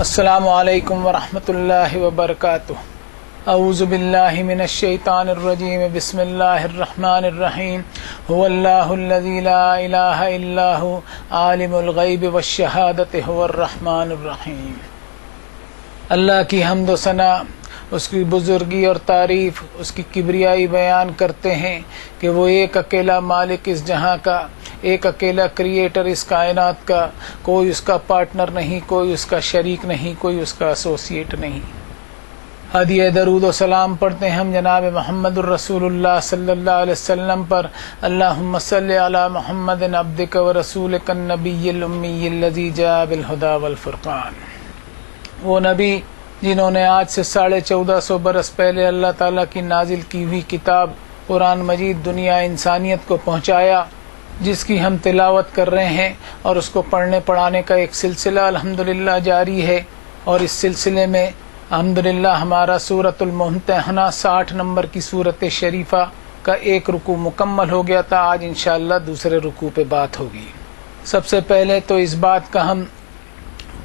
السلام علیکم ورحمۃ اللہ وبرکاتہ۔ اعوذ باللہ من الشیطان الرجیم، بسم اللہ الرحمن الرحیم۔ هو اللہ الذی لا الہ الا هو عالم الغیب والشہادۃ هو الرحمن الرحیم۔ اللہ کی حمد و ثنا، اس کی بزرگی اور تعریف، اس کی کبریائی بیان کرتے ہیں کہ وہ ایک اکیلا مالک اس جہاں کا، ایک اکیلا کریٹر اس کائنات کا، کوئی اس کا پارٹنر نہیں، کوئی اس کا شریک نہیں، کوئی اس کا ایسوسیٹ نہیں۔ ہدیہ درود و سلام پڑھتے ہیں ہم جناب محمد الرسول اللہ صلی اللہ علیہ وسلم پر۔ اللہم صلی علی محمد عبدک و رسولک النبی الامی الذی جاء بالہدی والفرقان۔ وہ نبی جنہوں نے آج سے 1450 برس پہلے اللہ تعالیٰ کی نازل کی ہوئی کتاب قرآن مجید دنیا انسانیت کو پہنچایا، جس کی ہم تلاوت کر رہے ہیں، اور اس کو پڑھنے پڑھانے کا ایک سلسلہ الحمدللہ جاری ہے۔ اور اس سلسلے میں الحمدللہ ہمارا سورۃ الممتحنہ 60 نمبر کی سورت شریفہ کا ایک رکوع مکمل ہو گیا تھا۔ آج انشاءاللہ دوسرے رکوع پہ بات ہوگی۔ سب سے پہلے تو اس بات کا ہم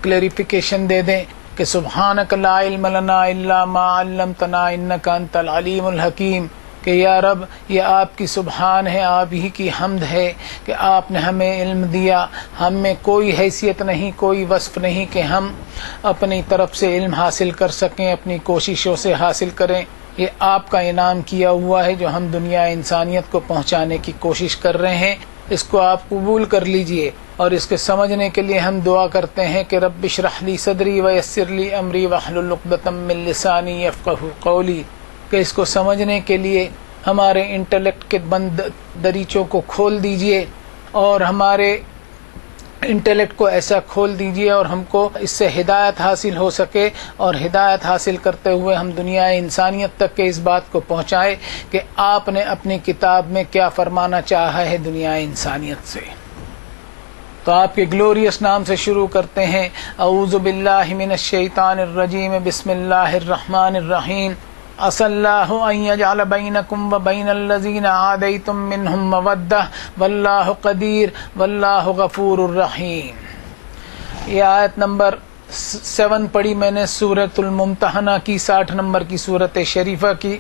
کلیریفیکیشن دے دیں کہ سبحانک لا علم لنا الا ما علمتنا انک انت العلیم الحکیم، کہ یا رب یہ آپ کی سبحان ہے، آپ ہی کی حمد ہے کہ آپ نے ہمیں علم دیا۔ ہم میں کوئی حیثیت نہیں، کوئی وصف نہیں کہ ہم اپنی طرف سے علم حاصل کر سکیں، اپنی کوششوں سے حاصل کریں۔ یہ آپ کا انعام کیا ہوا ہے جو ہم دنیا انسانیت کو پہنچانے کی کوشش کر رہے ہیں۔ اس کو آپ قبول کر لیجئے، اور اس کے سمجھنے کے لیے ہم دعا کرتے ہیں کہ رب اشرح لی صدری ویسر لی امری واحلل عقدۃ من لسانی یفقہوا قولی، کہ اس کو سمجھنے کے لیے ہمارے انٹلیکٹ کے بند دریچوں کو کھول دیجئے، اور ہمارے انٹلیکٹ کو ایسا کھول دیجئے اور ہم کو اس سے ہدایت حاصل ہو سکے، اور ہدایت حاصل کرتے ہوئے ہم دنیا انسانیت تک کے اس بات کو پہنچائے کہ آپ نے اپنی کتاب میں کیا فرمانا چاہا ہے دنیا انسانیت سے۔ تو آپ کے گلوریس نام سے شروع کرتے ہیں۔ اعوذ باللہ من الشیطان الرجیم، بسم اللہ الرحمن الرحیم۔ عسى الله أن يجعل بينكم وبين الذين عاديتم منهم مودة والله قدير والله غفور رحيم۔ یہ آیت نمبر 7 پڑھی میں نے سورۃ الممتحنہ کی 60 نمبر کی سورت شریفہ کی۔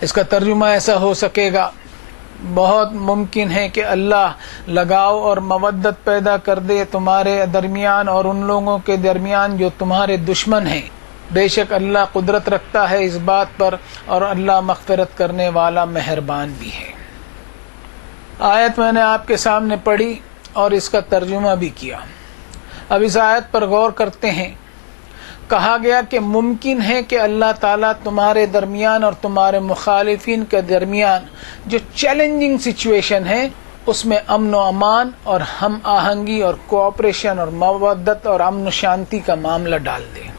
اس کا ترجمہ ایسا ہو سکے گا، بہت ممکن ہے کہ اللہ لگاؤ اور مودت پیدا کر دے تمہارے درمیان اور ان لوگوں کے درمیان جو تمہارے دشمن ہیں۔ بے شک اللہ قدرت رکھتا ہے اس بات پر، اور اللہ مغفرت کرنے والا مہربان بھی ہے۔ آیت میں نے آپ کے سامنے پڑھی اور اس کا ترجمہ بھی کیا۔ اب اس آیت پر غور کرتے ہیں۔ کہا گیا کہ ممکن ہے کہ اللہ تعالیٰ تمہارے درمیان اور تمہارے مخالفین کے درمیان جو چیلنجنگ سچویشن ہے اس میں امن و امان اور ہم آہنگی اور کوآپریشن اور مودت اور امن و شانتی کا معاملہ ڈال دے،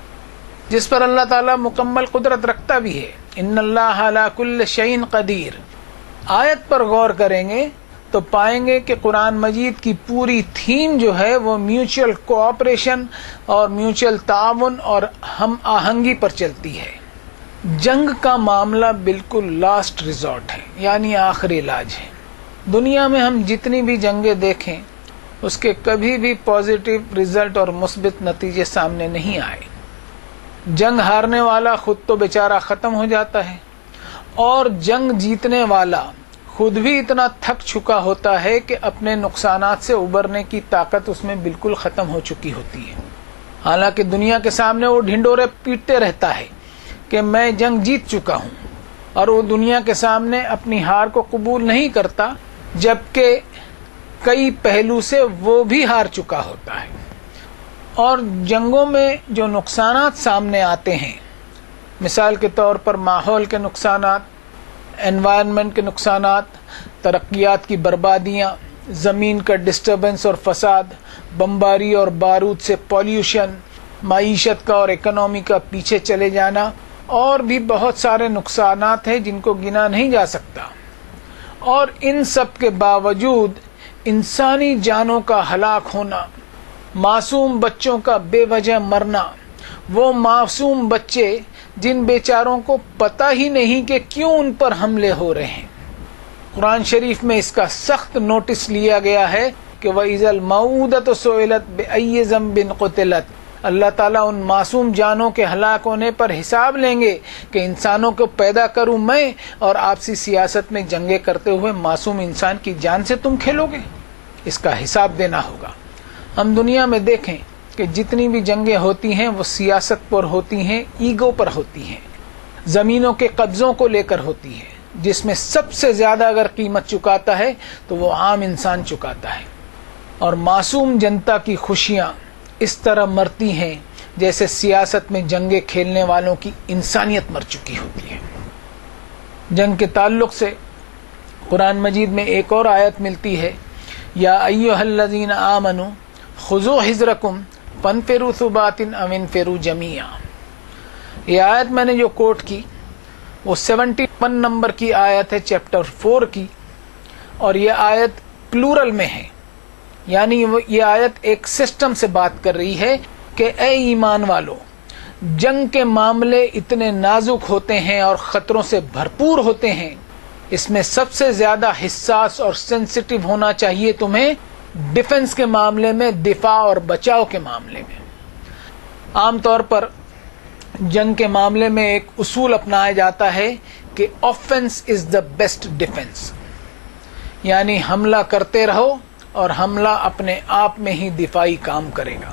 جس پر اللہ تعالیٰ مکمل قدرت رکھتا بھی ہے۔ ان اللہ علی کل شیء قدیر۔ آیت پر غور کریں گے تو پائیں گے کہ قرآن مجید کی پوری تھیم جو ہے وہ میوچل کوآپریشن اور میوچل تعاون اور ہم آہنگی پر چلتی ہے۔ جنگ کا معاملہ بالکل لاسٹ ریزورٹ ہے، یعنی آخری علاج ہے۔ دنیا میں ہم جتنی بھی جنگیں دیکھیں اس کے کبھی بھی پازیٹیو رزلٹ اور مثبت نتیجے سامنے نہیں آئے۔ جنگ ہارنے والا خود تو بیچارہ ختم ہو جاتا ہے، اور جنگ جیتنے والا خود بھی اتنا تھک چکا ہوتا ہے کہ اپنے نقصانات سے ابھرنے کی طاقت اس میں بالکل ختم ہو چکی ہوتی ہے۔ حالانکہ دنیا کے سامنے وہ ڈھنڈورے پیٹتے رہتا ہے کہ میں جنگ جیت چکا ہوں، اور وہ دنیا کے سامنے اپنی ہار کو قبول نہیں کرتا، جبکہ کئی پہلو سے وہ بھی ہار چکا ہوتا ہے۔ اور جنگوں میں جو نقصانات سامنے آتے ہیں، مثال کے طور پر ماحول کے نقصانات، انوائرنمنٹ کے نقصانات، ترقیات کی بربادیاں، زمین کا ڈسٹربنس اور فساد، بمباری اور بارود سے پولیوشن، معیشت کا اور اکنامی کا پیچھے چلے جانا، اور بھی بہت سارے نقصانات ہیں جن کو گنا نہیں جا سکتا۔ اور ان سب کے باوجود انسانی جانوں کا ہلاک ہونا، معصوم بچوں کا بے وجہ مرنا، وہ معصوم بچے جن بیچاروں کو پتہ ہی نہیں کہ کیوں ان پر حملے ہو رہے ہیں۔ قرآن شریف میں اس کا سخت نوٹس لیا گیا ہے کہ وَإِذَا الْمَوْءُودَةُ سُئِلَتْ بِأَيِّ ذَنبٍ قُتِلَتْ، اللہ تعالیٰ ان معصوم جانوں کے ہلاک ہونے پر حساب لیں گے کہ انسانوں کو پیدا کروں میں اور آپسی سیاست میں جنگیں کرتے ہوئے معصوم انسان کی جان سے تم کھیلو گے؟ اس کا حساب دینا ہوگا۔ ہم دنیا میں دیکھیں کہ جتنی بھی جنگیں ہوتی ہیں وہ سیاست پر ہوتی ہیں، ایگو پر ہوتی ہیں، زمینوں کے قبضوں کو لے کر ہوتی ہے، جس میں سب سے زیادہ اگر قیمت چکاتا ہے تو وہ عام انسان چکاتا ہے، اور معصوم جنتا کی خوشیاں اس طرح مرتی ہیں جیسے سیاست میں جنگیں کھیلنے والوں کی انسانیت مر چکی ہوتی ہے۔ جنگ کے تعلق سے قرآن مجید میں ایک اور آیت ملتی ہے، یا ایھا الذین آمنوا خذوا حذرکم فانفروا ثبات او انفروا جمیعا۔ یہ آیت میں نے جو کوٹ کی وہ 71 نمبر کی آیت ہے چیپٹر 4 کی، اور یہ آیت پلورل میں ہے، یعنی یہ آیت ایک سسٹم سے بات کر رہی ہے کہ اے ایمان والو، جنگ کے معاملے اتنے نازک ہوتے ہیں اور خطروں سے بھرپور ہوتے ہیں، اس میں سب سے زیادہ حساس اور سینسٹیو ہونا چاہیے تمہیں ڈیفنس کے معاملے میں، دفاع اور بچاؤ کے معاملے میں۔ عام طور پر جنگ کے معاملے میں ایک اصول اپنایا جاتا ہے کہ offence is the best defence, یعنی حملہ کرتے رہو اور حملہ اپنے آپ میں ہی دفاعی کام کرے گا۔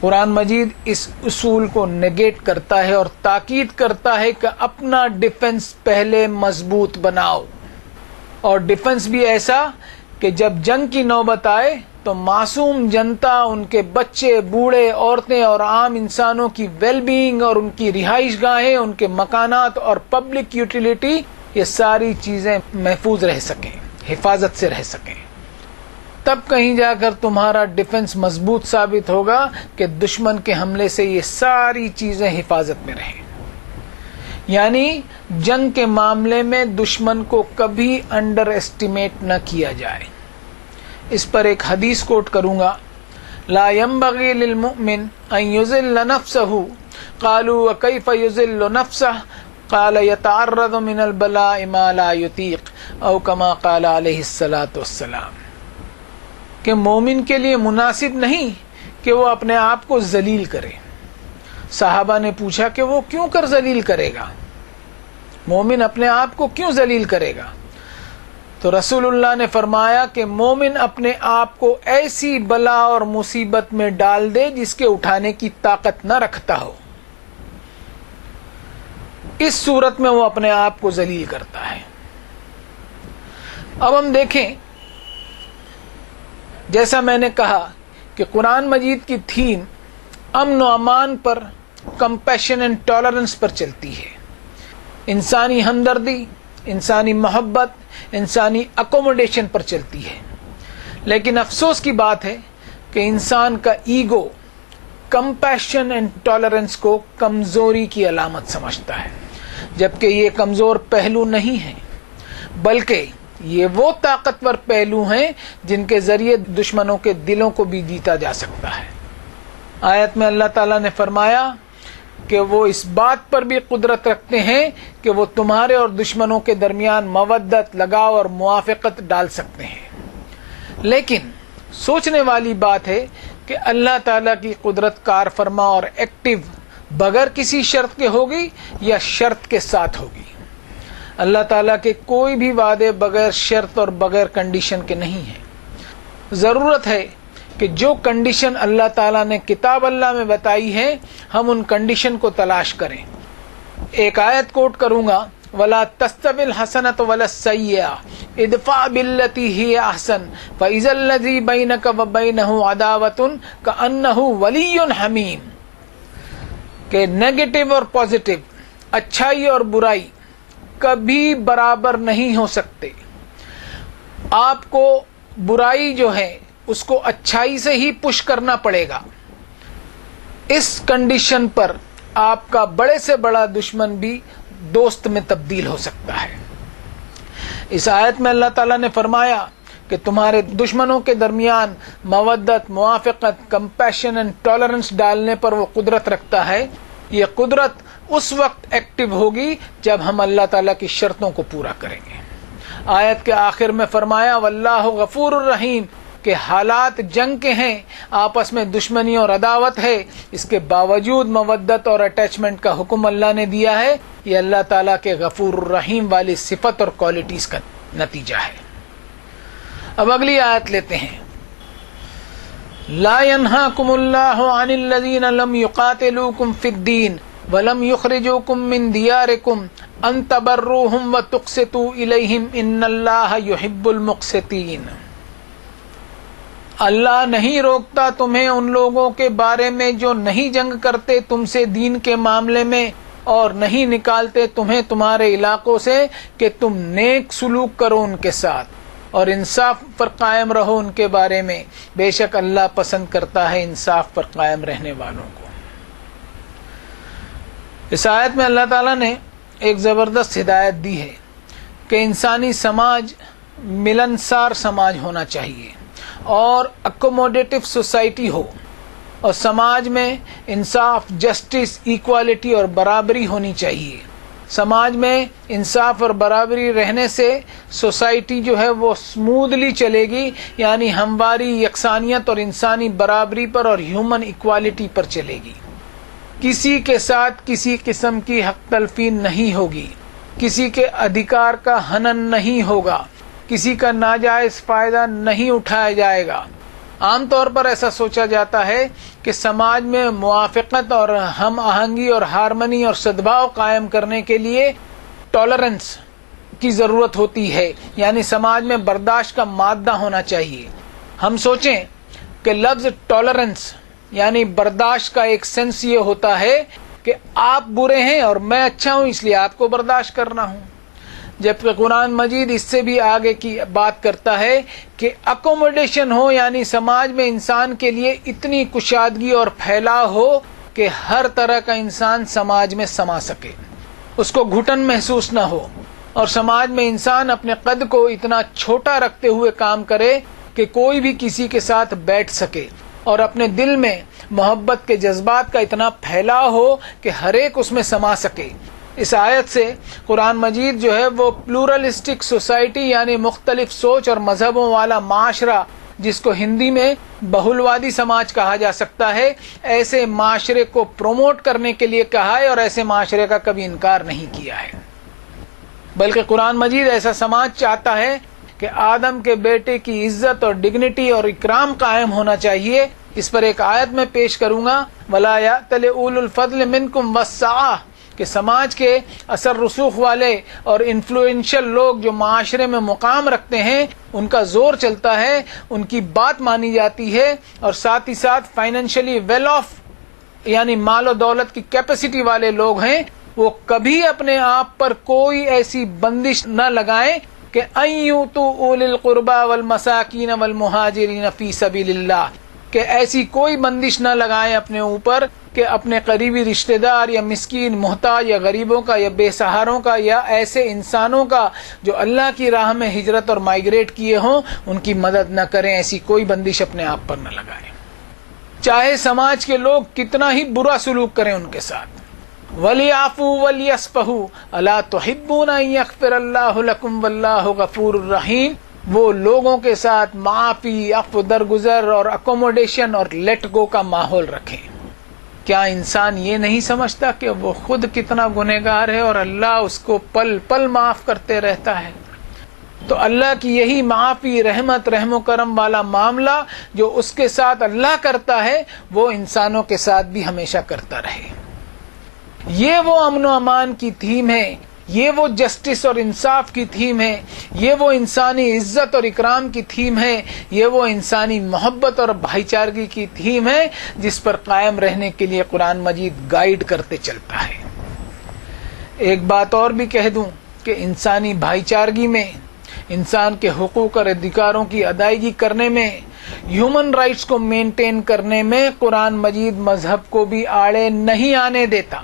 قرآن مجید اس اصول کو نیگیٹ کرتا ہے اور تاکید کرتا ہے کہ اپنا ڈیفنس پہلے مضبوط بناؤ، اور ڈیفنس بھی ایسا کہ جب جنگ کی نوبت آئے تو معصوم جنتا، ان کے بچے، بوڑھے، عورتیں اور عام انسانوں کی ویل بینگ اور ان کی رہائش گاہیں، ان کے مکانات اور پبلک یوٹیلیٹی، یہ ساری چیزیں محفوظ رہ سکیں، حفاظت سے رہ سکیں۔ تب کہیں جا کر تمہارا ڈیفنس مضبوط ثابت ہوگا کہ دشمن کے حملے سے یہ ساری چیزیں حفاظت میں رہیں۔ یعنی جنگ کے معاملے میں دشمن کو کبھی انڈر ایسٹیمیٹ نہ کیا جائے۔ اس پر ایک حدیث کوٹ کروں گا، لا ينبغي للمؤمن ان يذل نفسه قالوا وكيف يذل نفسه قال يتعرض من البلاء ما لا يطيق او كما قال عليه الصلاة والسلام، کہ مومن کے لیے مناسب نہیں کہ وہ اپنے آپ کو ذلیل کرے۔ صحابہ نے پوچھا کہ وہ کیوں کر ذلیل کرے گا، مومن اپنے آپ کو کیوں ذلیل کرے گا؟ تو رسول اللہ نے فرمایا کہ مومن اپنے آپ کو ایسی بلا اور مصیبت میں ڈال دے جس کے اٹھانے کی طاقت نہ رکھتا ہو، اس صورت میں وہ اپنے آپ کو ذلیل کرتا ہے۔ اب ہم دیکھیں، جیسا میں نے کہا کہ قرآن مجید کی تھیم امن و امان پر، کمپیشن اینڈ ٹالرنس پر چلتی ہے، انسانی ہمدردی، انسانی محبت، انسانی اکوموڈیشن پر چلتی ہے۔ لیکن افسوس کی بات ہے کہ انسان کا ایگو کمپیشن اینڈ ٹالرنس کو کمزوری کی علامت سمجھتا ہے، جبکہ یہ کمزور پہلو نہیں ہے، بلکہ یہ وہ طاقتور پہلو ہیں جن کے ذریعے دشمنوں کے دلوں کو بھی جیتا جا سکتا ہے۔ آیت میں اللہ تعالیٰ نے فرمایا کہ وہ اس بات پر بھی قدرت رکھتے ہیں کہ وہ تمہارے اور دشمنوں کے درمیان مودت، لگاؤ اور موافقت ڈال سکتے ہیں۔ لیکن سوچنے والی بات ہے کہ اللہ تعالیٰ کی قدرت کار فرما اور ایکٹیو بغیر کسی شرط کے ہوگی یا شرط کے ساتھ ہوگی؟ اللہ تعالیٰ کے کوئی بھی وعدے بغیر شرط اور بغیر کنڈیشن کے نہیں ہیں۔ ضرورت ہے کہ جو کنڈیشن اللہ تعالیٰ نے کتاب اللہ میں بتائی ہے ہم ان کنڈیشن کو تلاش کریں۔ ایک آیت کوٹ کروں گا، وَلَا تَسْتَوِي الْحَسَنَةُ وَلَا السَّيِّئَةُ ادْفَعْ بِالَّتِي هِيَ أَحْسَنُ فَإِذَا الَّذِي بَيْنَكَ وَبَيْنَهُ عَدَاوَةٌ كَأَنَّهُ وَلِيٌّ حَمِيمٌ، کہ نیگیٹو اور پازیٹو، اچھائی اور برائی کبھی برابر نہیں ہو سکتے۔ آپ کو برائی جو ہے اس کو اچھائی سے ہی پش کرنا پڑے گا۔ اس کنڈیشن پر آپ کا بڑے سے بڑا دشمن بھی دوست میں تبدیل ہو سکتا ہے۔ اس آیت میں اللہ تعالیٰ نے فرمایا کہ تمہارے دشمنوں کے درمیان مودت، موافقت، کمپیشن اینڈ ٹالرنس ڈالنے پر وہ قدرت رکھتا ہے۔ یہ قدرت اس وقت ایکٹیو ہوگی جب ہم اللہ تعالیٰ کی شرطوں کو پورا کریں گے۔ آیت کے آخر میں فرمایا واللہ غفور الرحیم، کہ حالات جنگ کے ہیں، آپس میں دشمنی اور عداوت ہے، اس کے باوجود مودت اور اٹیچمنٹ کا حکم اللہ نے دیا ہے، یہ اللہ تعالیٰ کے غفور الرحیم والی صفت اور کوالٹیز کا نتیجہ ہے۔ اب اگلی آیت لیتے ہیں، لا ينهاكم الله عن الذين لم يقاتلوكم في الدين ولم يخرجوكم من دياركم ان تبروهم وتقسطوا اليهم ان الله يحب المقسطين۔ اللہ نہیں روکتا تمہیں ان لوگوں کے بارے میں جو نہیں جنگ کرتے تم سے دین کے معاملے میں، اور نہیں نکالتے تمہیں تمہارے علاقوں سے کہ تم نیک سلوک کرو ان کے ساتھ اور انصاف پر قائم رہو ان کے بارے میں، بے شک اللہ پسند کرتا ہے انصاف پر قائم رہنے والوں کو۔ اس آیت میں اللہ تعالیٰ نے ایک زبردست ہدایت دی ہے کہ انسانی سماج ملنسار سماج ہونا چاہیے اور اکوموڈیٹو سوسائٹی ہو، اور سماج میں انصاف، جسٹس، ایکوالٹی اور برابری ہونی چاہیے۔ سماج میں انصاف اور برابری رہنے سے سوسائٹی جو ہے وہ سمودلی چلے گی، یعنی ہمواری، یکسانیت اور انسانی برابری پر اور ہیومن ایکوالٹی پر چلے گی۔ کسی کے ساتھ کسی قسم کی حق تلفی نہیں ہوگی، کسی کے ادھیکار کا ہنن نہیں ہوگا، کسی کا ناجائز فائدہ نہیں اٹھایا جائے گا۔ عام طور پر ایسا سوچا جاتا ہے کہ سماج میں موافقت اور ہم آہنگی اور ہارمنی اور سدبھاؤ قائم کرنے کے لیے ٹالرنس کی ضرورت ہوتی ہے، یعنی سماج میں برداشت کا مادہ ہونا چاہیے۔ ہم سوچیں کہ لفظ ٹالرنس یعنی برداشت کا ایک سینس یہ ہوتا ہے کہ آپ برے ہیں اور میں اچھا ہوں اس لیے آپ کو برداشت کرنا ہوں، جبکہ قرآن مجید اس سے بھی آگے کی بات کرتا ہے کہ اکوموڈیشن ہو، یعنی سماج میں انسان کے لیے اتنی کشادگی اور پھیلاؤ ہو کہ ہر طرح کا انسان سماج میں سما سکے، اس کو گھٹن محسوس نہ ہو، اور سماج میں انسان اپنے قد کو اتنا چھوٹا رکھتے ہوئے کام کرے کہ کوئی بھی کسی کے ساتھ بیٹھ سکے، اور اپنے دل میں محبت کے جذبات کا اتنا پھیلاؤ ہو کہ ہر ایک اس میں سما سکے۔ اس آیت سے قرآن مجید جو ہے وہ پلورلسٹک سوسائٹی یعنی مختلف سوچ اور مذہبوں والا معاشرہ، جس کو ہندی میں بہلوادی سماج کہا جا سکتا ہے، ایسے معاشرے کو پروموٹ کرنے کے لیے کہا ہے اور ایسے معاشرے کا کبھی انکار نہیں کیا ہے، بلکہ قرآن مجید ایسا سماج چاہتا ہے کہ آدم کے بیٹے کی عزت اور ڈگنیٹی اور اکرام قائم ہونا چاہیے۔ اس پر ایک آیت میں پیش کروں گا، وَلَا يَأْتَلِ أُولُو الْفَضْلِ مِنْكُمْ وَالسَّعَةِ، کہ سماج کے اثر رسوخ والے اور انفلوئنشل لوگ جو معاشرے میں مقام رکھتے ہیں، ان کا زور چلتا ہے، ان کی بات مانی جاتی ہے، اور ساتھ ہی ساتھ فائنینشلی ویل آف یعنی مال و دولت کی کیپیسٹی والے لوگ ہیں، وہ کبھی اپنے آپ پر کوئی ایسی بندش نہ لگائیں کہ ان یؤتوا اولی القربی والمساکین والمہاجرین فی سبیل اللہ، کہ ایسی کوئی بندش نہ لگائیں اپنے اوپر کہ اپنے قریبی رشتہ دار یا مسکین، محتاج یا غریبوں کا یا بے سہاروں کا یا ایسے انسانوں کا جو اللہ کی راہ میں ہجرت اور مائگریٹ کیے ہوں، ان کی مدد نہ کریں، ایسی کوئی بندش اپنے آپ پر نہ لگائیں، چاہے سماج کے لوگ کتنا ہی برا سلوک کریں ان کے ساتھ۔ وَلْيَعْفُوا وَلْيَصْفَحُوا أَلَا تُحِبُّونَ أَن يَغْفِرَ اللَّهُ لَكُمْ وَاللَّهُ غَفُورٌ رَحِيمٌ، وہ لوگوں کے ساتھ معافی، عفو، درگزر اور اکوموڈیشن اور لیٹ گو کا ماحول رکھیں۔ کیا انسان یہ نہیں سمجھتا کہ وہ خود کتنا گنہگار ہے اور اللہ اس کو پل پل معاف کرتے رہتا ہے؟ تو اللہ کی یہی معافی، رحمت، رحم و کرم والا معاملہ جو اس کے ساتھ اللہ کرتا ہے، وہ انسانوں کے ساتھ بھی ہمیشہ کرتا رہے۔ یہ وہ امن و امان کی تھیم ہے، یہ وہ جسٹس اور انصاف کی تھیم ہے، یہ وہ انسانی عزت اور اکرام کی تھیم ہے، یہ وہ انسانی محبت اور بھائی چارگی کی تھیم ہے جس پر قائم رہنے کے لیے قرآن مجید گائیڈ کرتے چلتا ہے۔ ایک بات اور بھی کہہ دوں کہ انسانی بھائی چارگی میں، انسان کے حقوق اور ادھیکاروں کی ادائیگی کرنے میں، ہیومن رائٹس کو مینٹین کرنے میں قرآن مجید مذہب کو بھی آڑے نہیں آنے دیتا۔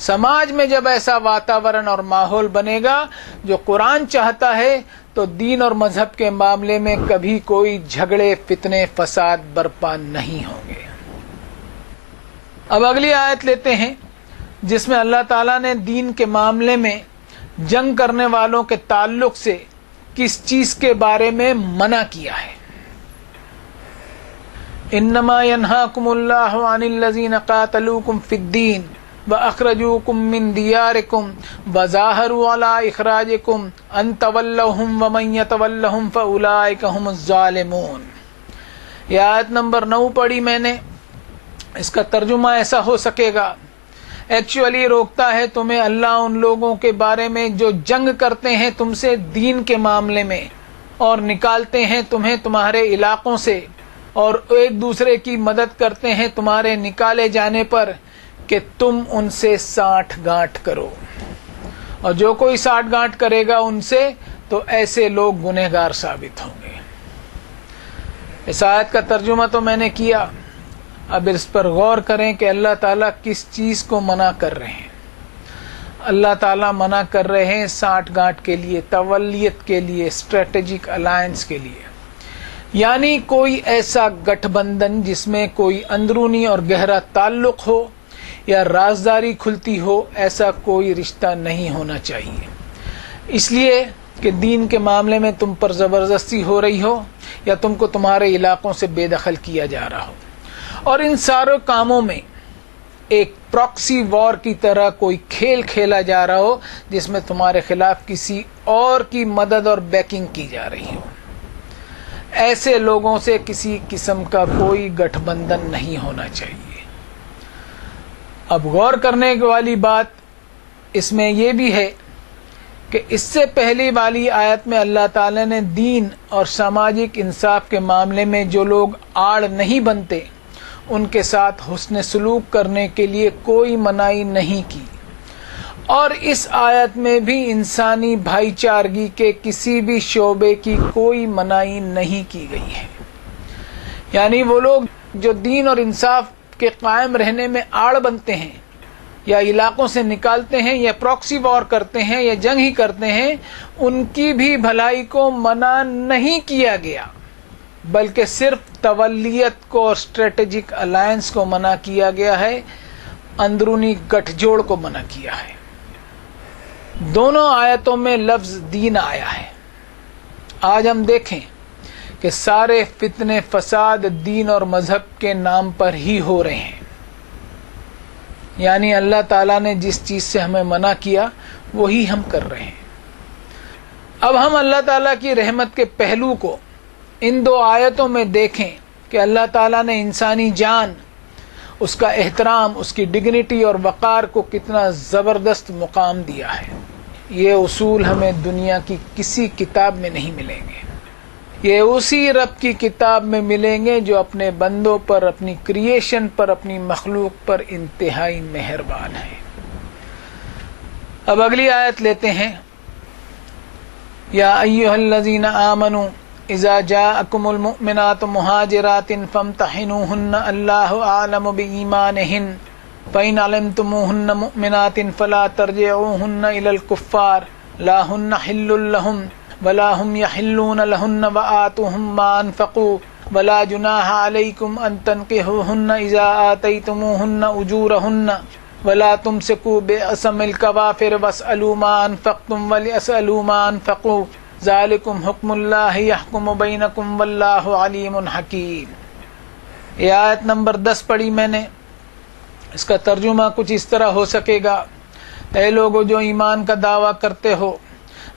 سماج میں جب ایسا واتاورن اور ماحول بنے گا جو قرآن چاہتا ہے، تو دین اور مذہب کے معاملے میں کبھی کوئی جھگڑے، فتنے، فساد برپا نہیں ہوں گے۔ اب اگلی آیت لیتے ہیں جس میں اللہ تعالیٰ نے دین کے معاملے میں جنگ کرنے والوں کے تعلق سے کس چیز کے بارے میں منع کیا ہے۔ انما ينهاكم الله عن الذين قاتلوكم في الدين واخرجوكم من دياركم وظاهروا على اخراجكم ان تولوهم ومن يتولهم فاولئك هم الظالمون. یہ آیت نمبر 9 پڑھی میں نے. اس کا ترجمہ ایسا ہو سکے گا، ایکچولی روکتا ہے تمہیں اللہ ان لوگوں کے بارے میں جو جنگ کرتے ہیں تم سے دین کے معاملے میں، اور نکالتے ہیں تمہیں تمہارے علاقوں سے، اور ایک دوسرے کی مدد کرتے ہیں تمہارے نکالے جانے پر کہ تم ان سے سانٹھ گانٹھ کرو، اور جو کوئی سانٹھ گانٹھ کرے گا ان سے تو ایسے لوگ گنہگار ثابت ہوں گے. اس آیت کا ترجمہ تو میں نے کیا، اب اس پر غور کریں کہ اللہ تعالیٰ کس چیز کو منع کر رہے ہیں. اللہ تعالیٰ منع کر رہے ہیں سانٹھ گانٹھ کے لیے، تولیت کے لیے، اسٹریٹجک الائنس کے لیے، یعنی کوئی ایسا گٹھ بندھن جس میں کوئی اندرونی اور گہرا تعلق ہو یا رازداری کھلتی ہو، ایسا کوئی رشتہ نہیں ہونا چاہیے. اس لیے کہ دین کے معاملے میں تم پر زبردستی ہو رہی ہو یا تم کو تمہارے علاقوں سے بے دخل کیا جا رہا ہو، اور ان سارے کاموں میں ایک پراکسی وار کی طرح کوئی کھیل کھیلا جا رہا ہو جس میں تمہارے خلاف کسی اور کی مدد اور بیکنگ کی جا رہی ہو. ایسے لوگوں سے کسی قسم کا کوئی گٹھ بندھن نہیں ہونا چاہیے. اب غور کرنے والی بات اس میں یہ بھی ہے کہ اس سے پہلی والی آیت میں اللہ تعالی نے دین اور سماجک انصاف کے معاملے میں جو لوگ آڑ نہیں بنتے ان کے ساتھ حسن سلوک کرنے کے لیے کوئی منائی نہیں کی، اور اس آیت میں بھی انسانی بھائی چارگی کے کسی بھی شعبے کی کوئی منائی نہیں کی گئی ہے. یعنی وہ لوگ جو دین اور انصاف کے قائم رہنے میں آڑ بنتے ہیں یا علاقوں سے نکالتے ہیں یا پراکسی وار کرتے ہیں یا جنگ ہی کرتے ہیں، ان کی بھی بھلائی کو منع نہیں کیا گیا، بلکہ صرف تولیت کو اور اسٹریٹجک الائنس کو منع کیا گیا ہے، اندرونی گٹھ جوڑ کو منع کیا ہے. دونوں آیتوں میں لفظ دین آیا ہے. آج ہم دیکھیں کہ سارے فتنے فساد دین اور مذہب کے نام پر ہی ہو رہے ہیں. یعنی اللہ تعالیٰ نے جس چیز سے ہمیں منع کیا وہی ہم کر رہے ہیں. اب ہم اللہ تعالیٰ کی رحمت کے پہلو کو ان دو آیتوں میں دیکھیں کہ اللہ تعالیٰ نے انسانی جان، اس کا احترام، اس کی ڈگنیٹی اور وقار کو کتنا زبردست مقام دیا ہے. یہ اصول ہمیں دنیا کی کسی کتاب میں نہیں ملیں گے. یہ اسی رب کی کتاب میں ملیں گے جو اپنے بندوں پر، اپنی کریشن پر، اپنی مخلوق پر انتہائی مہربان ہے. اب اگلی آیت لیتے ہیں. یا ایھا الذین آمنوا اذا جاءکم المؤمنات مہاجرات فامتحنوہن اللہ اعلم بایمانہن فإن علمتموہن مؤمنات فلا ترجعوہن الی الکفار لا ہن حل لہم ولا هم يحلون لهن وآتوهم ما انفقوا ولا جناح عليكم ان تنكحوهن اذا آتيتموهن اجورهن ولا تمسكوا بعصم الكوافر واسألوا ما انفقتم وليسألوا ما انفقوا ذلكم حكم الله يحكم بينكم والله عليم حكيم. یہ آیت نمبر 10 پڑھی میں نے. اس کا ترجمہ کچھ اس طرح ہو سکے گا: اے لوگو جو ایمان کا دعویٰ کرتے ہو،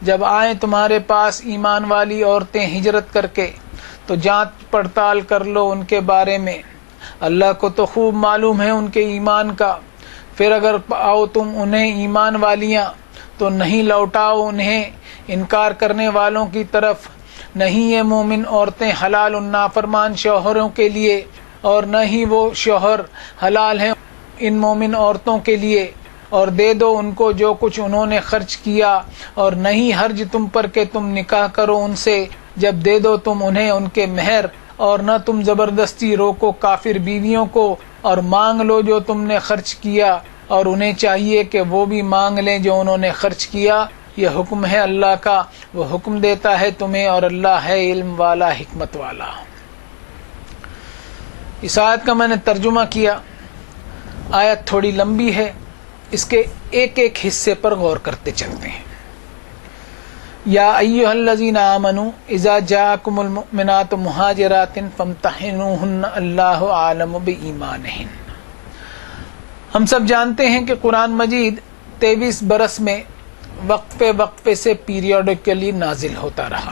جب آئیں تمہارے پاس ایمان والی عورتیں ہجرت کر کے تو جانچ پڑتال کر لو ان کے بارے میں. اللہ کو تو خوب معلوم ہے ان کے ایمان کا. پھر اگر پاؤ تم انہیں ایمان والیاں تو نہیں لوٹاؤ انہیں انکار کرنے والوں کی طرف. نہیں یہ مومن عورتیں حلال ان نافرمان شوہروں کے لیے، اور نہ ہی وہ شوہر حلال ہیں ان مومن عورتوں کے لیے، اور دے دو ان کو جو کچھ انہوں نے خرچ کیا، اور نہیں حرج تم پر کہ تم نکاح کرو ان سے جب دے دو تم انہیں ان کے مہر، اور نہ تم زبردستی روکو کافر بیویوں کو، اور مانگ لو جو تم نے خرچ کیا، اور انہیں چاہیے کہ وہ بھی مانگ لیں جو انہوں نے خرچ کیا. یہ حکم ہے اللہ کا، وہ حکم دیتا ہے تمہیں، اور اللہ ہے علم والا، حکمت والا. اس آیت کا میں نے ترجمہ کیا. آیت تھوڑی لمبی ہے، اس کے ایک ایک حصے پر غور کرتے چلتے ہیں. یا ایھا الذین آمنوا اذا جاءکم المؤمنات مہاجرات فامتحنوہن اللہ اعلم بایمانہن۔ ہم سب جانتے ہیں کہ قرآن مجید 23 برس میں وقفے سے پیریوڈیکلی نازل ہوتا رہا،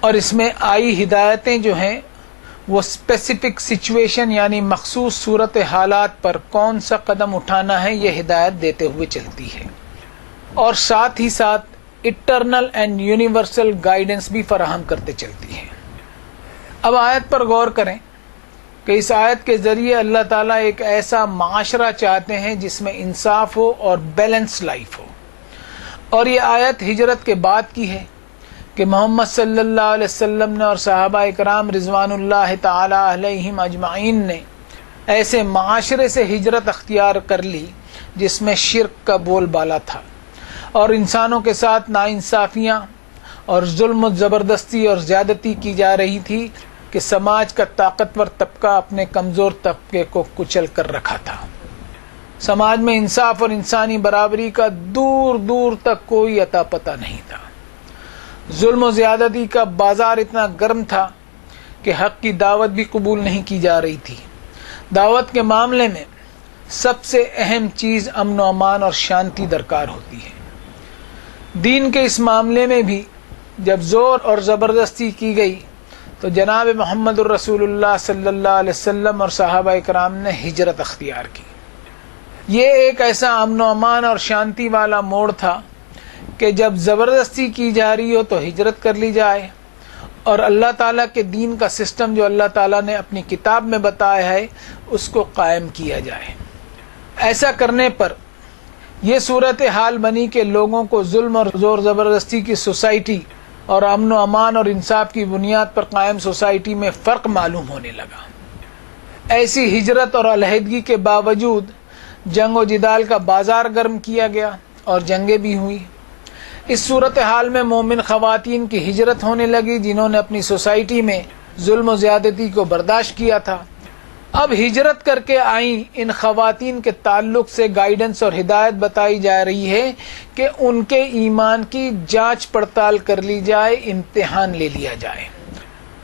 اور اس میں آئی ہدایتیں جو ہیں وہ اسپیسیفک سچویشن یعنی مخصوص صورت حالات پر کون سا قدم اٹھانا ہے یہ ہدایت دیتے ہوئے چلتی ہے، اور ساتھ ہی ساتھ اٹرنل اینڈ یونیورسل گائیڈنس بھی فراہم کرتے چلتی ہے۔ اب آیت پر غور کریں کہ اس آیت کے ذریعے اللہ تعالیٰ ایک ایسا معاشرہ چاہتے ہیں جس میں انصاف ہو اور بیلنس لائف ہو، اور یہ آیت ہجرت کے بعد کی ہے کہ محمد صلی اللہ علیہ وسلم نے اور صحابہ اکرام رضوان اللہ تعالی علیہم اجمعین نے ایسے معاشرے سے ہجرت اختیار کر لی جس میں شرک کا بول بالا تھا، اور انسانوں کے ساتھ ناانصافیاں اور ظلم و زبردستی اور زیادتی کی جا رہی تھی کہ سماج کا طاقتور طبقہ اپنے کمزور طبقے کو کچل کر رکھا تھا۔ سماج میں انصاف اور انسانی برابری کا دور دور تک کوئی عطا پتہ نہیں تھا۔ ظلم و زیادتی کا بازار اتنا گرم تھا کہ حق کی دعوت بھی قبول نہیں کی جا رہی تھی۔ دعوت کے معاملے میں سب سے اہم چیز امن و امان اور شانتی درکار ہوتی ہے۔ دین کے اس معاملے میں بھی جب زور اور زبردستی کی گئی تو جناب محمد الرسول اللہ صلی اللہ علیہ وسلم اور صحابہ اکرام نے ہجرت اختیار کی۔ یہ ایک ایسا امن و امان اور شانتی والا موڑ تھا کہ جب زبردستی کی جا رہی ہو تو ہجرت کر لی جائے، اور اللہ تعالیٰ کے دین کا سسٹم جو اللہ تعالیٰ نے اپنی کتاب میں بتایا ہے اس کو قائم کیا جائے۔ ایسا کرنے پر یہ صورتحال بنی کہ لوگوں کو ظلم اور زور زبردستی کی سوسائٹی اور امن و امان اور انصاف کی بنیاد پر قائم سوسائٹی میں فرق معلوم ہونے لگا۔ ایسی ہجرت اور علیحدگی کے باوجود جنگ و جدال کا بازار گرم کیا گیا اور جنگیں بھی ہوئی۔ اس صورتحال میں مومن خواتین کی ہجرت ہونے لگی جنہوں نے اپنی سوسائٹی میں ظلم و زیادتی کو برداشت کیا تھا۔ اب ہجرت کر کے آئیں ان خواتین کے تعلق سے گائیڈنس اور ہدایت بتائی جا رہی ہے کہ ان کے ایمان کی جانچ پڑتال کر لی جائے، امتحان لے لیا جائے۔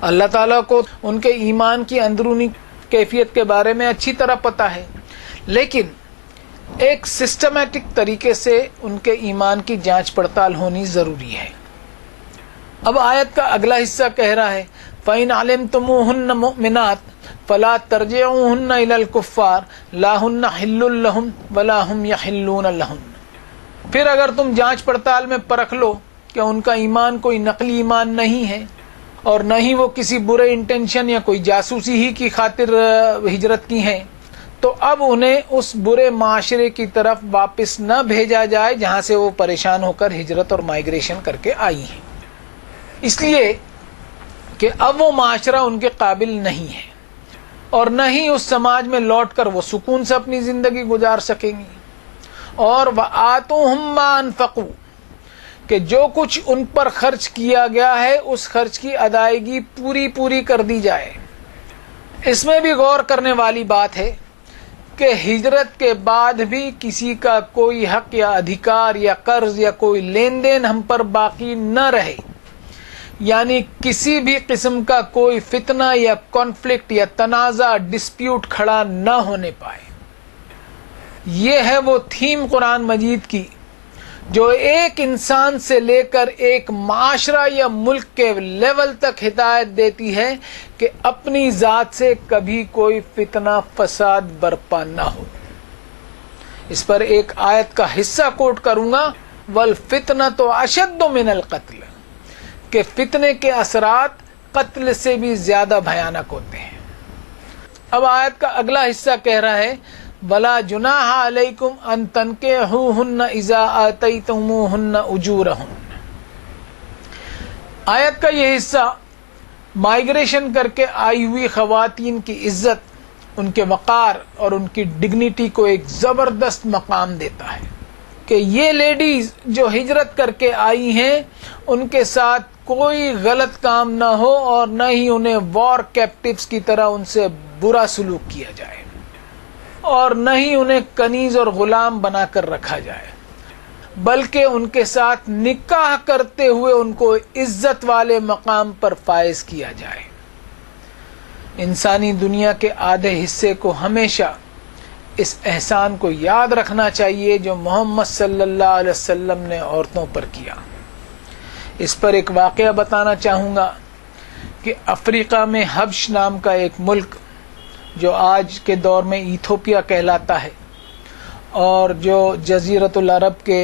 اللہ تعالیٰ کو ان کے ایمان کی اندرونی کیفیت کے بارے میں اچھی طرح پتہ ہے، لیکن ایک سسٹمیٹک طریقے سے ان کے ایمان کی جانچ پڑتال ہونی ضروری ہے۔ اب آیت کا اگلا حصہ کہہ رہا ہے فَإِنْ عَلِمْتُمُوهُنَّ مُؤْمِنَاتٍ فَلَا تَرْجِعُوهُنَّ إِلَى الْكُفَّارِ لَا هُنَّ حِلٌّ لَهُمْ وَلَا هُمْ يَحِلُّونَ لَهُنَّ۔ پھر اگر تم جانچ پڑتال میں پرکھ لو کہ ان کا ایمان کوئی نقلی ایمان نہیں ہے اور نہ ہی وہ کسی برے انٹینشن یا کوئی جاسوسی ہی کی خاطر ہجرت کی ہیں، تو اب انہیں اس برے معاشرے کی طرف واپس نہ بھیجا جائے جہاں سے وہ پریشان ہو کر ہجرت اور مائیگریشن کر کے آئی ہیں، اس لیے کہ اب وہ معاشرہ ان کے قابل نہیں ہے اور نہ ہی اس سماج میں لوٹ کر وہ سکون سے اپنی زندگی گزار سکیں گی۔ اور وَآتُوهُم مَّا أَنفَقُوا کہ جو کچھ ان پر خرچ کیا گیا ہے اس خرچ کی ادائیگی پوری کر دی جائے۔ اس میں بھی غور کرنے والی بات ہے کہ ہجرت کے بعد بھی کسی کا کوئی حق یا ادھیکار یا قرض یا کوئی لین دین ہم پر باقی نہ رہے، یعنی کسی بھی قسم کا کوئی فتنہ یا کانفلکٹ یا تنازع ڈسپیوٹ کھڑا نہ ہونے پائے۔ یہ ہے وہ تھیم قرآن مجید کی جو ایک انسان سے لے کر ایک معاشرہ یا ملک کے لیول تک ہدایت دیتی ہے کہ اپنی ذات سے کبھی کوئی فتنہ فساد برپا نہ ہو۔ اس پر ایک آیت کا حصہ کوٹ کروں گا وَالْفِتْنَةُ أَشَدُّ مِنَ الْقَتْلِ کہ فتنے کے اثرات قتل سے بھی زیادہ بھیانک ہوتے ہیں۔ اب آیت کا اگلا حصہ کہہ رہا ہے وَلَا جُنَاحَ عَلَيْكُمْ أَن تَنكِحُوهُنَّ إِذَا آتَيْتُمُوهُنَّ أُجُورَهُنَّ۔ آیت کا یہ حصہ مائیگریشن کر کے آئی ہوئی خواتین کی عزت، ان کے وقار اور ان کی ڈگنیٹی کو ایک زبردست مقام دیتا ہے کہ یہ لیڈیز جو ہجرت کر کے آئی ہیں ان کے ساتھ کوئی غلط کام نہ ہو اور نہ ہی انہیں وار کیپٹیوز کی طرح ان سے برا سلوک کیا جائے اور نہ ہی انہیں کنیز اور غلام بنا کر رکھا جائے، بلکہ ان کے ساتھ نکاح کرتے ہوئے ان کو عزت والے مقام پر فائز کیا جائے۔ انسانی دنیا کے آدھے حصے کو ہمیشہ اس احسان کو یاد رکھنا چاہیے جو محمد صلی اللہ علیہ وسلم نے عورتوں پر کیا۔ اس پر ایک واقعہ بتانا چاہوں گا کہ افریقہ میں حبش نام کا ایک ملک جو آج کے دور میں ایتھوپیا کہلاتا ہے اور جو جزیرۃ العرب کے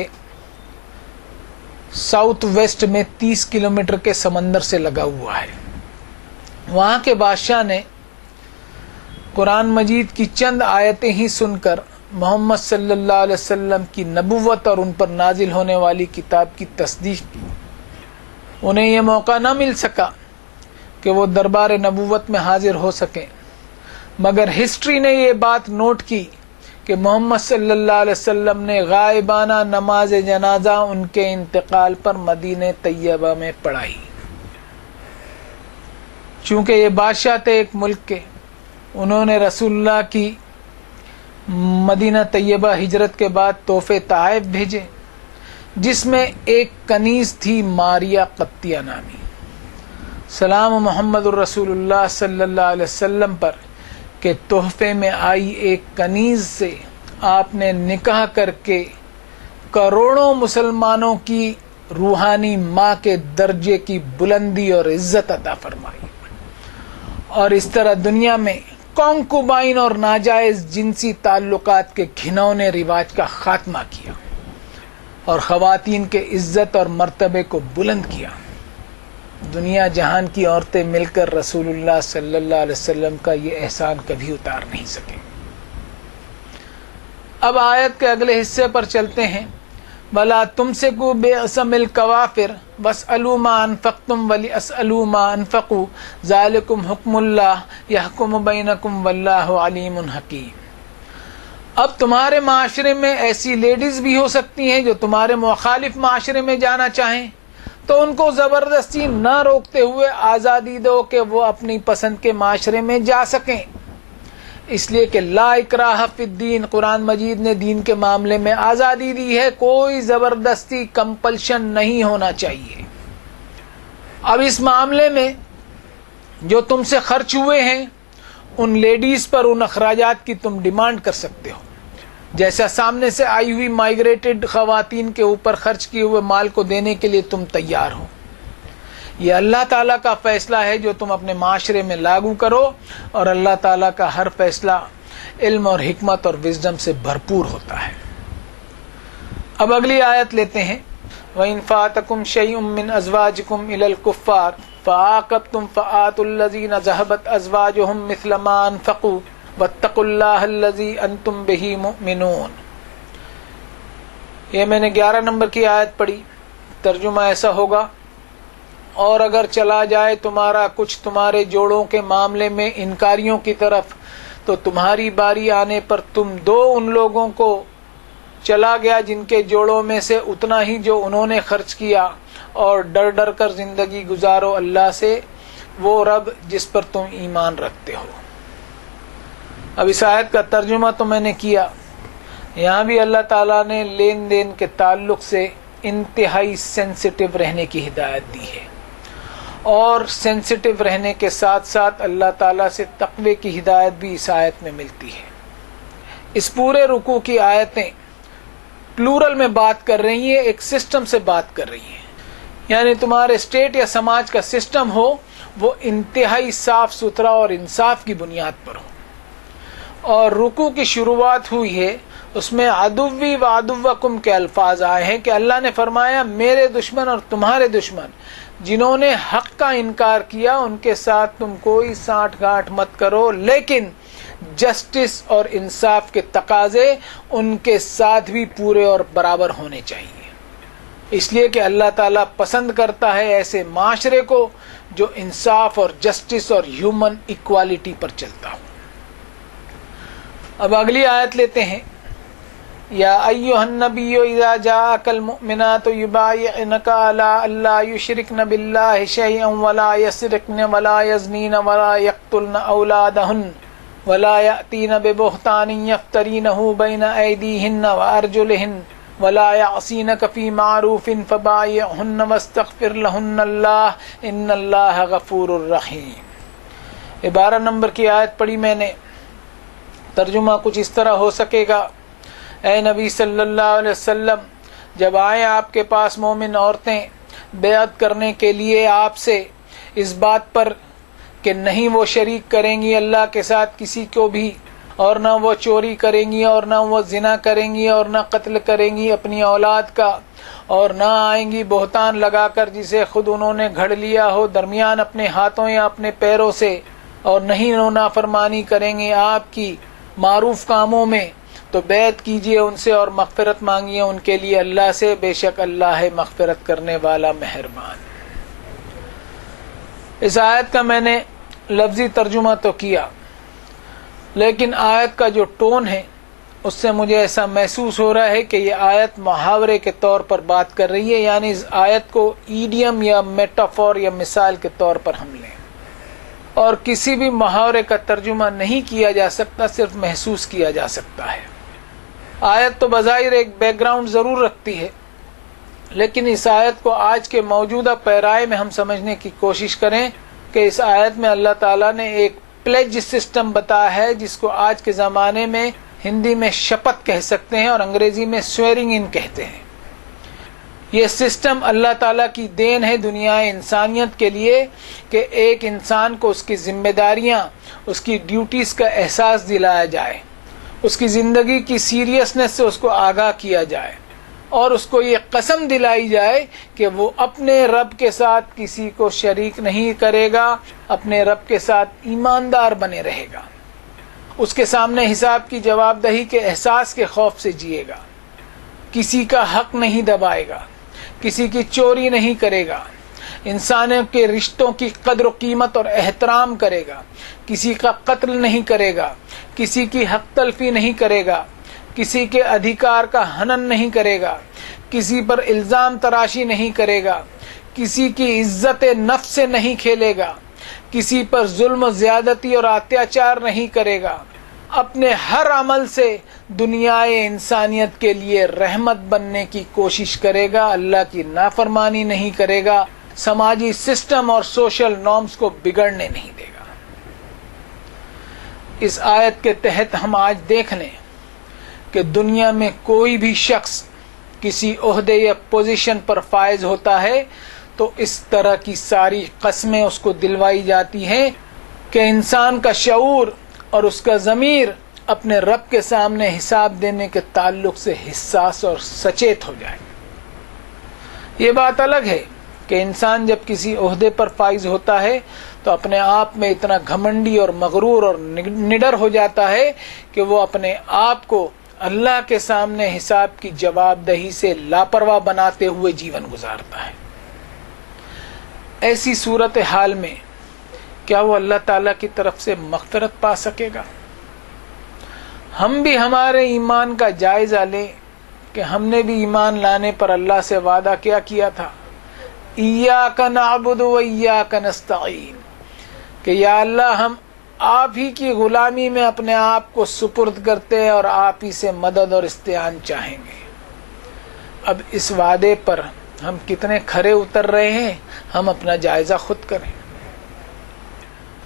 ساؤتھ ویسٹ میں 30 کلومیٹر کے سمندر سے لگا ہوا ہے، وہاں کے بادشاہ نے قرآن مجید کی چند آیتیں ہی سن کر محمد صلی اللہ علیہ وسلم کی نبوت اور ان پر نازل ہونے والی کتاب کی تصدیق کی۔ انہیں یہ موقع نہ مل سکا کہ وہ دربار نبوت میں حاضر ہو سکیں، مگر ہسٹری نے یہ بات نوٹ کی کہ محمد صلی اللہ علیہ وسلم نے غائبانہ نماز جنازہ ان کے انتقال پر مدینہ طیبہ میں پڑھائی۔ چونکہ یہ بادشاہ تھے ایک ملک کے، انہوں نے رسول اللہ کی مدینہ طیبہ ہجرت کے بعد تحفے تحائف بھیجے، جس میں ایک کنیز تھی ماریا قبطیہ نامی۔ سلام محمد الرسول اللہ صلی اللہ علیہ وسلم پر کہ تحفے میں آئی ایک کنیز سے آپ نے نکاح کر کے کروڑوں مسلمانوں کی روحانی ماں کے درجے کی بلندی اور عزت عطا فرمائی، اور اس طرح دنیا میں کونکوبائن اور ناجائز جنسی تعلقات کے گھنونے رواج کا خاتمہ کیا اور خواتین کے عزت اور مرتبے کو بلند کیا۔ دنیا جہان کی عورتیں مل کر رسول اللہ صلی اللہ علیہ وسلم کا یہ احسان کبھی اتار نہیں سکیں۔ اب آیت کے اگلے حصے پر چلتے ہیں۔ وَلَا تُمْسِكُوا بِعِصَمِ الْكَوَافِرِ وَاسْأَلُوا مَا أَنفَقْتُمْ وَلِيَسْأَلُوا مَا أَنفَقُوا ذَلِكُمْ حُكْمُ اللَّهِ يَحْكُمُ بَيْنَكُمْ وَاللَّهُ عَلِيمٌ حَكِيمٌ۔ اب تمہارے معاشرے میں ایسی لیڈیز بھی ہو سکتی ہیں جو تمہارے مخالف معاشرے میں جانا چاہیں، تو ان کو زبردستی نہ روکتے ہوئے آزادی دو کہ وہ اپنی پسند کے معاشرے میں جا سکیں، اس لیے کہ لا اکراہ فی الدین، قرآن مجید نے دین کے معاملے میں آزادی دی ہے، کوئی زبردستی کمپلشن نہیں ہونا چاہیے۔ اب اس معاملے میں جو تم سے خرچ ہوئے ہیں ان لیڈیز پر ان اخراجات کی تم ڈیمانڈ کر سکتے ہو، جیسا سامنے سے آئی ہوئی مائگریٹڈ خواتین کے اوپر خرچ کیے ہوئے مال کو دینے کے لیے تم تیار ہو۔ یہ اللہ تعالیٰ کا فیصلہ ہے جو تم اپنے معاشرے میں لاگو کرو، اور اللہ تعالیٰ کا ہر فیصلہ علم اور حکمت اور وزڈم سے بھرپور ہوتا ہے۔ اب اگلی آیت لیتے ہیں۔ وَإِن فَاتَكُمْ شَيْءٌ مِّنْ أَزْوَاجِكُمْ إِلَى الْكُفَّارِ فَعَاقَبْتُمْ فَآتُوا الَّذِينَ ذَهَبَتْ أَزْوَاجُهُمْ مِثْلَ مَا أَنفَقُوا وَاتَّقُوا اللَّهَ الَّذِي أَنتُمْ بِهِ مُؤْمِنُونَ۔ یہ میں نے 11 نمبر کی آیت پڑھی، ترجمہ ایسا ہوگا: اور اگر چلا جائے تمہارا کچھ تمہارے جوڑوں کے معاملے میں انکاریوں کی طرف، تو تمہاری باری آنے پر تم دو ان لوگوں کو چلا گیا جن کے جوڑوں میں سے اتنا ہی جو انہوں نے خرچ کیا، اور ڈر ڈر کر زندگی گزارو اللہ سے، وہ رب جس پر تم ایمان رکھتے ہو۔ اب اس آیت کا ترجمہ تو میں نے کیا، یہاں بھی اللہ تعالیٰ نے لین دین کے تعلق سے انتہائی سینسٹیو رہنے کی ہدایت دی ہے، اور سینسٹیو رہنے کے ساتھ ساتھ اللہ تعالیٰ سے تقوی کی ہدایت بھی اس آیت میں ملتی ہے۔ اس پورے رکوع کی آیتیں پلورل میں بات کر رہی ہیں، ایک سسٹم سے بات کر رہی ہیں، یعنی تمہارے اسٹیٹ یا سماج کا سسٹم ہو وہ انتہائی صاف ستھرا اور انصاف کی بنیاد پر ہو۔ اور رکوع کی شروعات ہوئی ہے، اس میں عدوی و عدوکم کے الفاظ آئے ہیں کہ اللہ نے فرمایا میرے دشمن اور تمہارے دشمن جنہوں نے حق کا انکار کیا ان کے ساتھ تم کوئی سانٹھ گانٹھ مت کرو، لیکن جسٹس اور انصاف کے تقاضے ان کے ساتھ بھی پورے اور برابر ہونے چاہیے، اس لیے کہ اللہ تعالیٰ پسند کرتا ہے ایسے معاشرے کو جو انصاف اور جسٹس اور ہیومن ایکوالٹی پر چلتا ہو۔ اب اگلی آیت لیتے ہیں۔ یا ایھا النبی اذا جاءک المؤمنات یبایعنک علی الا یشرکن باللہ شیئا ولا یسرقن ولا یزنین ولا یقتلن اولادہن ولا یأتین ببہتان یفترینہ بین ایدیہن وارجلہن ولا يعصينك في معروف فبايعهن واستغفر لهن الله ان الله غفور رحیم۔ 12 نمبر کی آیت پڑھی میں نے، ترجمہ کچھ اس طرح ہو سکے گا: اے نبی صلی اللہ علیہ وسلم، جب آئیں آپ کے پاس مومن عورتیں بیعت کرنے کے لیے آپ سے اس بات پر کہ نہیں وہ شریک کریں گی اللہ کے ساتھ کسی کو بھی، اور نہ وہ چوری کریں گی، اور نہ وہ زنا کریں گی، اور نہ قتل کریں گی اپنی اولاد کا، اور نہ آئیں گی بہتان لگا کر جسے خود انہوں نے گھڑ لیا ہو درمیان اپنے ہاتھوں یا اپنے پیروں سے، اور نہیں وہ نافرمانی کریں گے آپ کی معروف کاموں میں، تو بیعت کیجئے ان سے اور مغفرت مانگیے ان کے لیے اللہ سے، بے شک اللہ ہے مغفرت کرنے والا مہربان۔ اس آیت کا میں نے لفظی ترجمہ تو کیا، لیکن آیت کا جو ٹون ہے اس سے مجھے ایسا محسوس ہو رہا ہے کہ یہ آیت محاورے کے طور پر بات کر رہی ہے، یعنی اس آیت کو ایڈیم یا میٹافور یا مثال کے طور پر ہم لیں، اور کسی بھی محاورے کا ترجمہ نہیں کیا جا سکتا، صرف محسوس کیا جا سکتا ہے۔ آیت تو بظاہر ایک بیک گراؤنڈ ضرور رکھتی ہے، لیکن اس آیت کو آج کے موجودہ پیرائے میں ہم سمجھنے کی کوشش کریں کہ اس آیت میں اللہ تعالیٰ نے ایک پلیج سسٹم بتایا ہے، جس کو آج کے زمانے میں ہندی میں شپت کہہ سکتے ہیں اور انگریزی میں سویرنگ ان کہتے ہیں۔ یہ سسٹم اللہ تعالیٰ کی دین ہے دنیا انسانیت کے لیے کہ ایک انسان کو اس کی ذمہ داریاں، اس کی ڈیوٹیز کا احساس دلایا جائے، اس کی زندگی کی سیریسنس سے اس کو آگاہ کیا جائے، اور اس کو یہ قسم دلائی جائے کہ وہ اپنے رب کے ساتھ کسی کو شریک نہیں کرے گا، اپنے رب کے ساتھ ایماندار بنے رہے گا، اس کے سامنے حساب کی جواب دہی کے احساس کے خوف سے جیے گا، کسی کا حق نہیں دبائے گا، کسی کی چوری نہیں کرے گا، انسانوں کے رشتوں کی قدر و قیمت اور احترام کرے گا، کسی کا قتل نہیں کرے گا، کسی کی حق تلفی نہیں کرے گا، کسی کے ادھیکار کا ہنن نہیں کرے گا، کسی پر الزام تراشی نہیں کرے گا، کسی کی عزت نفس سے نہیں کھیلے گا، کسی پر ظلم و زیادتی اور اتیاچار نہیں کرے گا، اپنے ہر عمل سے دنیا انسانیت کے لیے رحمت بننے کی کوشش کرے گا، اللہ کی نافرمانی نہیں کرے گا، سماجی سسٹم اور سوشل نارمز کو بگڑنے نہیں دے گا۔ اس آیت کے تحت ہم آج دیکھ لیں کہ دنیا میں کوئی بھی شخص کسی عہدے یا پوزیشن پر فائز ہوتا ہے تو اس طرح کی ساری قسمیں اس کو دلوائی جاتی ہیں کہ انسان کا شعور اور اس کا ضمیر اپنے رب کے سامنے حساب دینے کے تعلق سے حساس اور سچیت ہو جائے۔ یہ بات الگ ہے کہ انسان جب کسی عہدے پر فائز ہوتا ہے تو اپنے آپ میں اتنا گھمنڈی اور مغرور اور نڈر ہو جاتا ہے کہ وہ اپنے آپ کو اللہ کے سامنے حساب کی جواب دہی سے لاپرواہ بناتے ہوئے جیون گزارتا ہے۔ ایسی صورتحال میں کیا وہ اللہ تعالیٰ کی طرف سے مغفرت پا سکے گا؟ ہم بھی ہمارے ایمان کا جائزہ لیں کہ ہم نے بھی ایمان لانے پر اللہ سے وعدہ کیا تھا، ایاک نعبد و ایاک نستعین، کہ یا اللہ ہم آپ ہی کی غلامی میں اپنے آپ کو سپرد کرتے ہیں اور آپ ہی سے مدد اور استعان چاہیں گے۔ اب اس وعدے پر ہم کتنے کھرے اتر رہے ہیں، ہم اپنا جائزہ خود کریں۔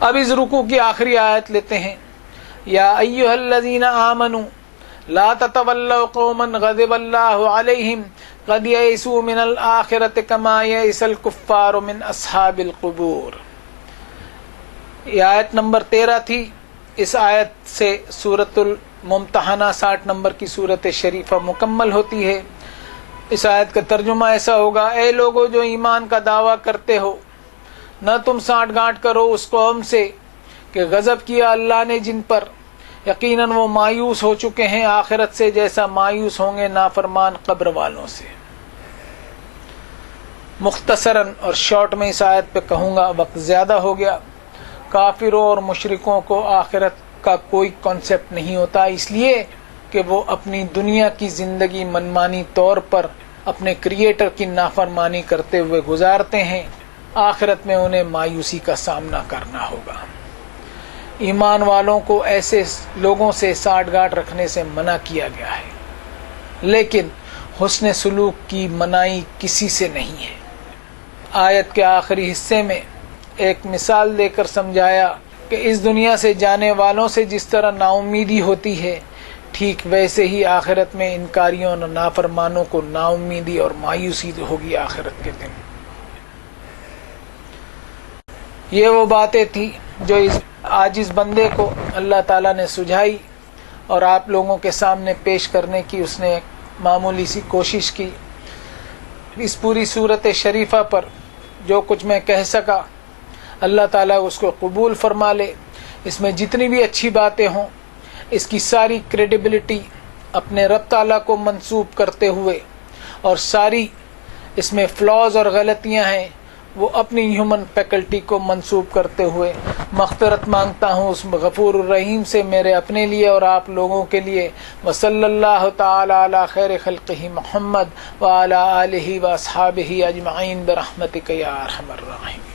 اب اس رکوع کی آخری آیت لیتے ہیں، یا ایھا الذین آمنوا لا تتولوا قوما غضب اللہ علیہم قد یئسوا من الآخرۃ کما یئس الکفار من اصحاب القبور۔ یہ آیت نمبر 13 تھی۔ اس آیت سے سورۃ الممتحنہ 60 نمبر کی سورت شریفہ مکمل ہوتی ہے۔ اس آیت کا ترجمہ ایسا ہوگا، اے لوگو جو ایمان کا دعویٰ کرتے ہو، نہ تم سانٹ گانٹ کرو اس قوم سے کہ غضب کیا اللہ نے جن پر، یقیناً وہ مایوس ہو چکے ہیں آخرت سے جیسا مایوس ہوں گے نافرمان قبر والوں سے۔ مختصراً اور شارٹ میں اس آیت پہ کہوں گا، وقت زیادہ ہو گیا، کافروں اور مشرکوں کو آخرت کا کوئی کانسیپٹ نہیں ہوتا، اس لیے کہ وہ اپنی دنیا کی زندگی منمانی طور پر اپنے کریٹر کی نافرمانی کرتے ہوئے گزارتے ہیں، آخرت میں انہیں مایوسی کا سامنا کرنا ہوگا۔ ایمان والوں کو ایسے لوگوں سے سانٹھ گانٹ رکھنے سے منع کیا گیا ہے، لیکن حسن سلوک کی منائی کسی سے نہیں ہے۔ آیت کے آخری حصے میں ایک مثال دے کر سمجھایا کہ اس دنیا سے جانے والوں سے جس طرح نا امیدی ہوتی ہے، ٹھیک ویسے ہی آخرت میں انکاریوں اور نافرمانوں کو نا امیدی اور مایوسی ہوگی آخرت کے دن۔ یہ وہ باتیں تھی جو اس عاجز بندے کو اللہ تعالیٰ نے سجھائی اور آپ لوگوں کے سامنے پیش کرنے کی اس نے ایک معمولی سی کوشش کی۔ اس پوری صورت شریفہ پر جو کچھ میں کہہ سکا اللہ تعالیٰ اس کو قبول فرما لے۔ اس میں جتنی بھی اچھی باتیں ہوں اس کی ساری کریڈیبلٹی اپنے رب تعالیٰ کو منسوب کرتے ہوئے، اور ساری اس میں فلاز اور غلطیاں ہیں وہ اپنی ہیومن فیکلٹی کو منسوب کرتے ہوئے مغفرت مانگتا ہوں اس غفور الرحیم سے، میرے اپنے لیے اور آپ لوگوں کے لیے۔ وصلی اللہ تعالی علی خیر خلقہ محمد وعلی آلہ واصحابہ اجمعین برحمتک یا ارحم الراحمین۔